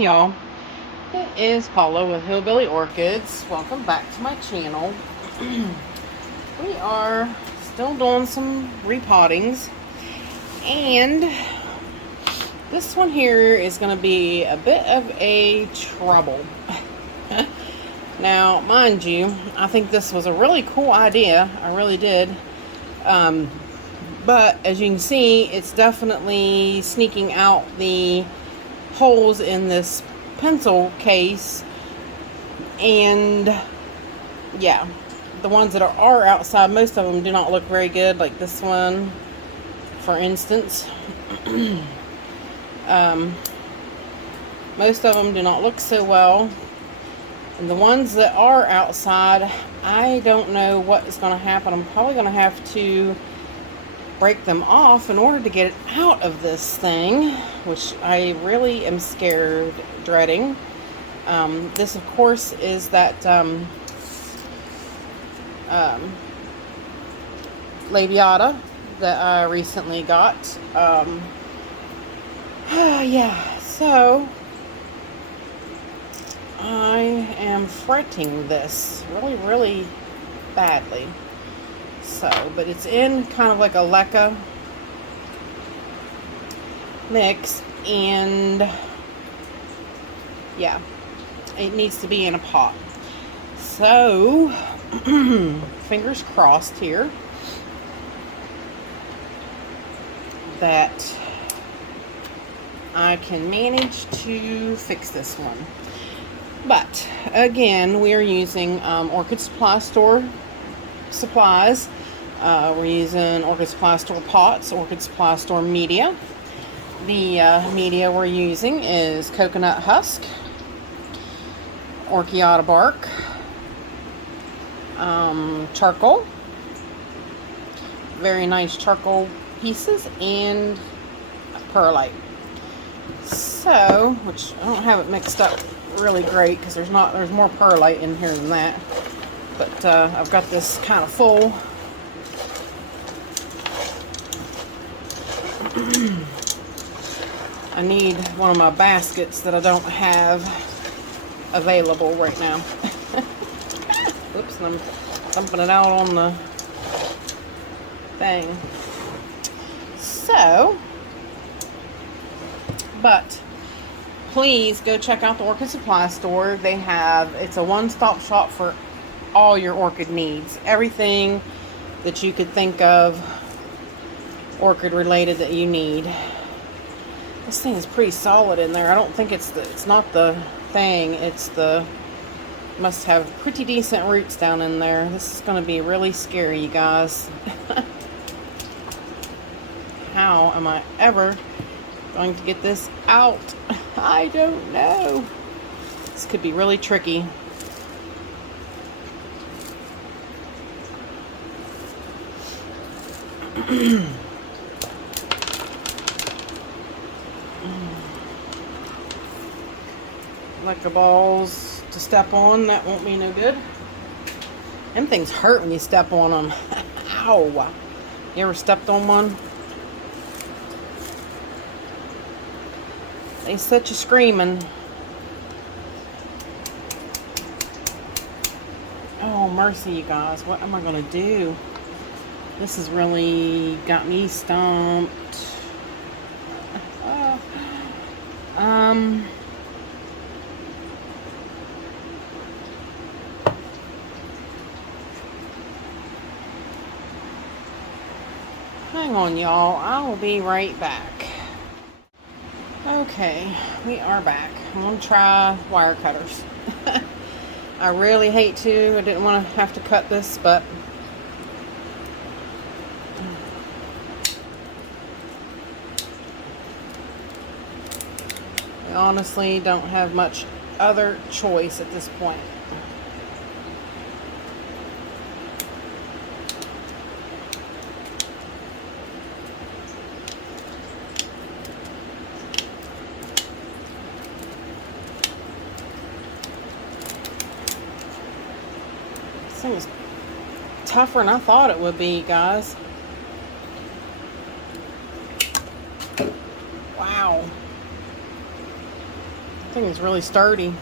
Y'all, it is Paula with Hillbilly Orchids. Welcome back to my channel. We are still doing some repottings, and this one here is going to be a bit of a trouble. Now, mind you, I think this was a really cool idea. I really did. But as you can see, it's definitely sneaking out the holes in this pencil case, and yeah, the ones that are outside, most of them do not look very good, like this one for instance. Most of them do not look so well, and the ones that are outside, I don't know what is going to happen. I'm probably going to have to break them off in order to get it out of this thing, which I really am scared, dreading. This of course is that labiata that I recently got. Yeah, so I am fretting this really badly. So, but it's in kind of like a leca mix, and yeah, it needs to be in a pot. So fingers crossed here that I can manage to fix this one. But again, we are using Orchid Supply Store supplies. We're using Orchid Supply Store pots, Orchid Supply Store media. The media we're using is coconut husk, orchiata bark, charcoal, very nice charcoal pieces, and perlite. So, which I don't have it mixed up really great because there's more perlite in here than that. But I've got this kind of full. I need one of my baskets that I don't have available right now. Whoops, and I'm dumping it out on the thing. So, but please go check out the Orchid Supply Store. It's a one-stop shop for all your orchid needs. Everything that you could think of orchid related that you need. This thing is pretty solid in there. I don't think it's not the thing, must have pretty decent roots down in there. This is going to be really scary, you guys. How am I ever going to get this out? I don't know. This could be really tricky. Like the balls to step on, that won't be no good. Them things hurt when you step on them. Ow! You ever stepped on one? They set you screaming. Oh, mercy, you guys. What am I going to do? This has really got me stumped. Hang on, y'all. I will be right back. Okay, we are back. I'm going to try wire cutters. I really hate to. I didn't want to have to cut this, but I honestly don't have much other choice at this point. This thing is tougher than I thought it would be, guys. Wow. thing is really sturdy.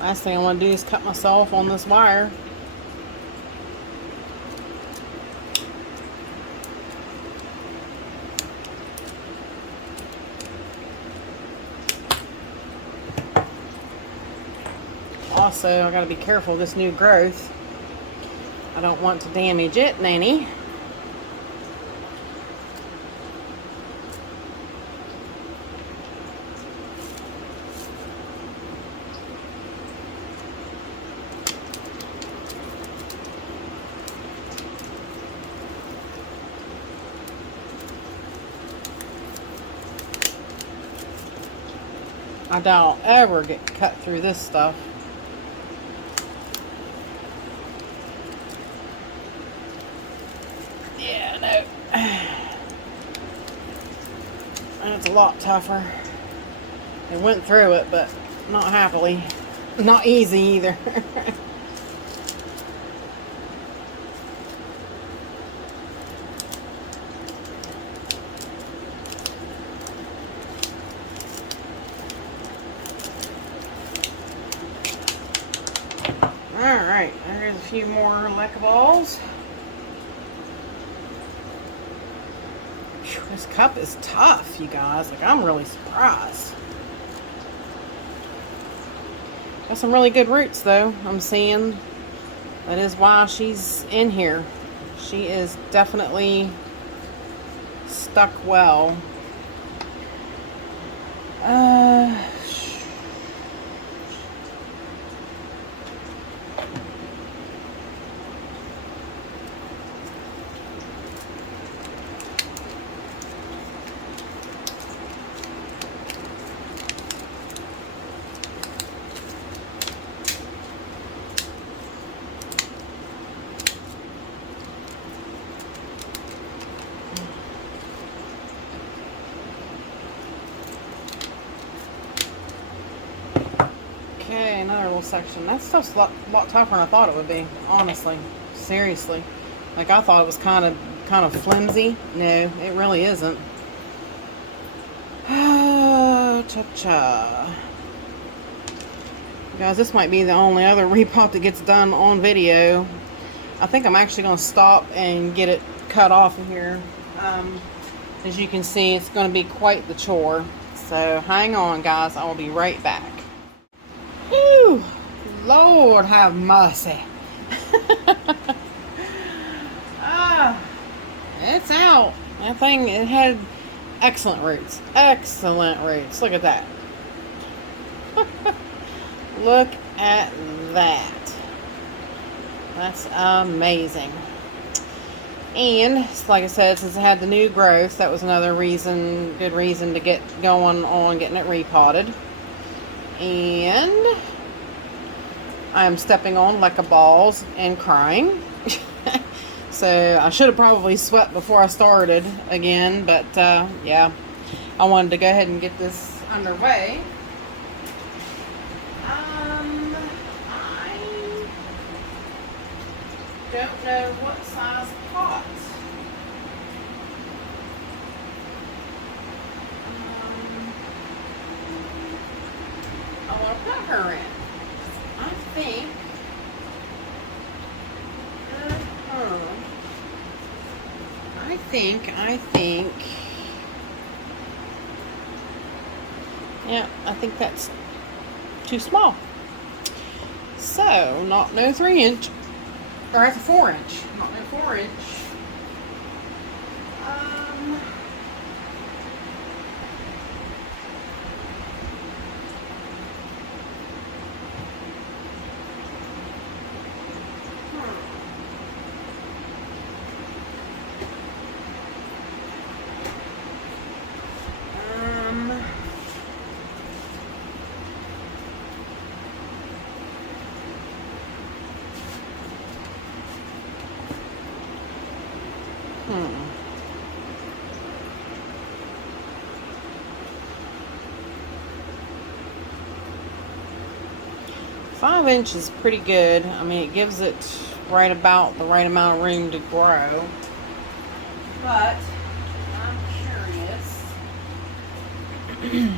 Last thing I want to do is cut myself on this wire. Also, I got to be careful of this new growth. I don't want to damage it any. I doubt I'll ever get cut through this stuff. Yeah, no. And it's a lot tougher. I went through it, but not happily. Not easy either. Alright, there's a few more leca balls. Whew, this cup is tough, you guys. Like, I'm really surprised. Got some really good roots, though, I'm seeing. That is why she's in here. She is definitely stuck well. Okay, another little section. That's still a lot tougher than I thought it would be, honestly. Seriously. Like, I thought it was kind of flimsy. No, it really isn't. Cha-cha. Guys, this might be the only other repot that gets done on video. I think I'm actually going to stop and get it cut off of here. As you can see, it's going to be quite the chore. So, hang on, guys. I will be right back. Whew, Lord have mercy. It's out. That thing, it had excellent roots. Excellent roots. Look at that. Look at that. That's amazing. And, like I said, since it had the new growth, that was another reason, good reason to get going on getting it repotted. And I am stepping on leca balls and crying. So I should have probably swept before I started again, but yeah, I wanted to go ahead and get this underway. I don't know what size pot. I want to put her in. I think, yeah, I think that's too small. So, not no 3-inch, or that's a 4-inch, not no 4-inch. 5 inch is pretty good. I mean, it gives it right about the right amount of room to grow. But I'm curious.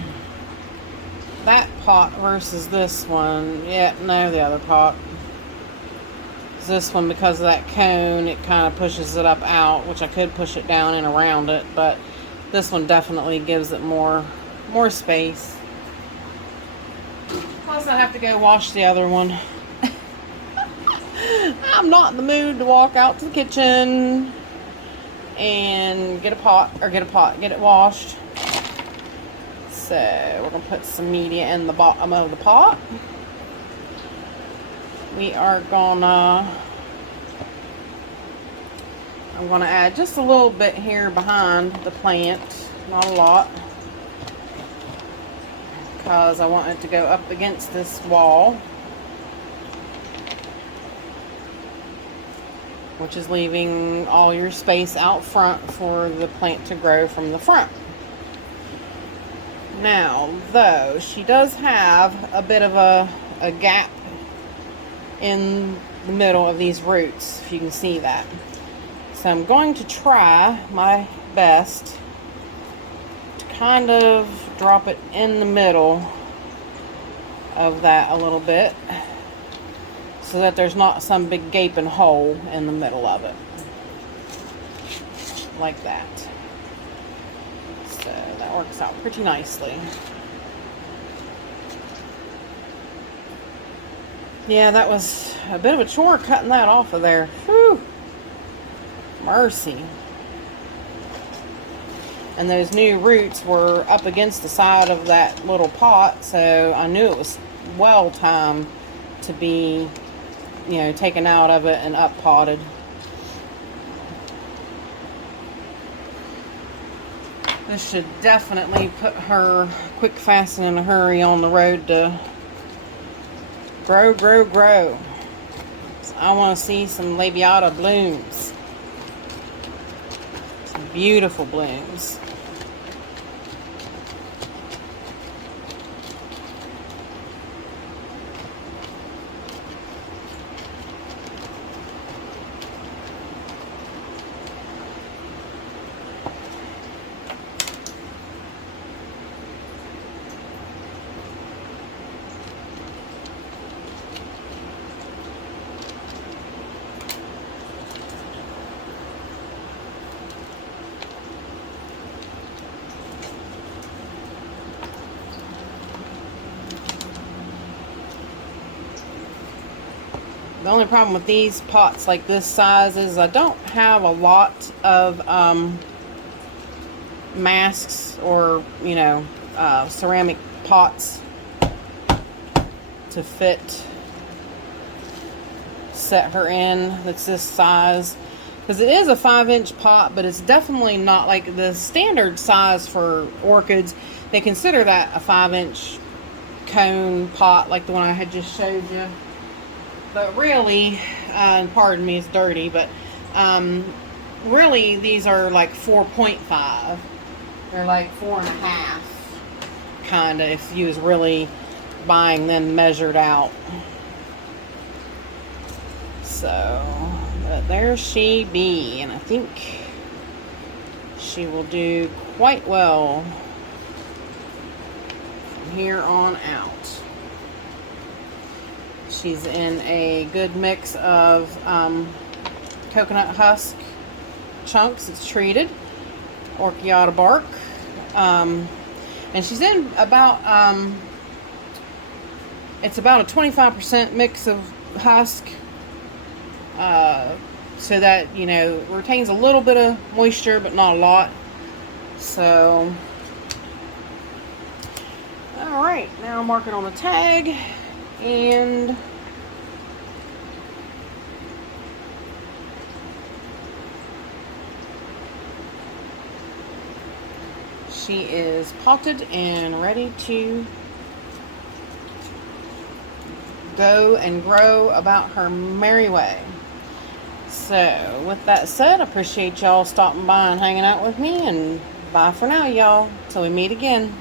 That pot versus this one. Yeah, no, the other pot. This one, because of that cone, it kind of pushes it up out, which I could push it down and around it, but this one definitely gives it more space. Plus, I have to go wash the other one. I'm not in the mood to walk out to the kitchen and get it washed. So we're gonna put some media in the bottom of the pot. I'm gonna add just a little bit here behind the plant, not a lot, because I want it to go up against this wall, which is leaving all your space out front for the plant to grow from the front. Now, though, she does have a bit of a gap in the middle of these roots, if you can see that. So I'm going to try my best to kind of drop it in the middle of that a little bit, so that there's not some big gaping hole in the middle of it. Like that. So that works out pretty nicely. Yeah, that was a bit of a chore cutting that off of there. Whew. Mercy. And those new roots were up against the side of that little pot, so I knew it was well time to be, taken out of it and up potted. This should definitely put her quick, fast, and in a hurry on the road to grow. So I want to see some labiata blooms. Some beautiful blooms. The only problem with these pots like this size is I don't have a lot of masks or, ceramic pots to set her in that's this size. Because it is a 5-inch pot, but it's definitely not like the standard size for orchids. They consider that a 5-inch cone pot like the one I had just showed you. But really, pardon me, it's dirty, but really these are like 4.5. They're like 4.5, kind of, if you was really buying them measured out. So, but there she be, and I think she will do quite well from here on out. She's in a good mix of coconut husk chunks. It's treated, orchiata bark, and she's in about it's about a 25% mix of husk, so that retains a little bit of moisture, but not a lot. So, all right, now I'll mark it on the tag. And she is potted and ready to go and grow about her merry way. So, with that said, I appreciate y'all stopping by and hanging out with me, and bye for now, y'all. Till we meet again.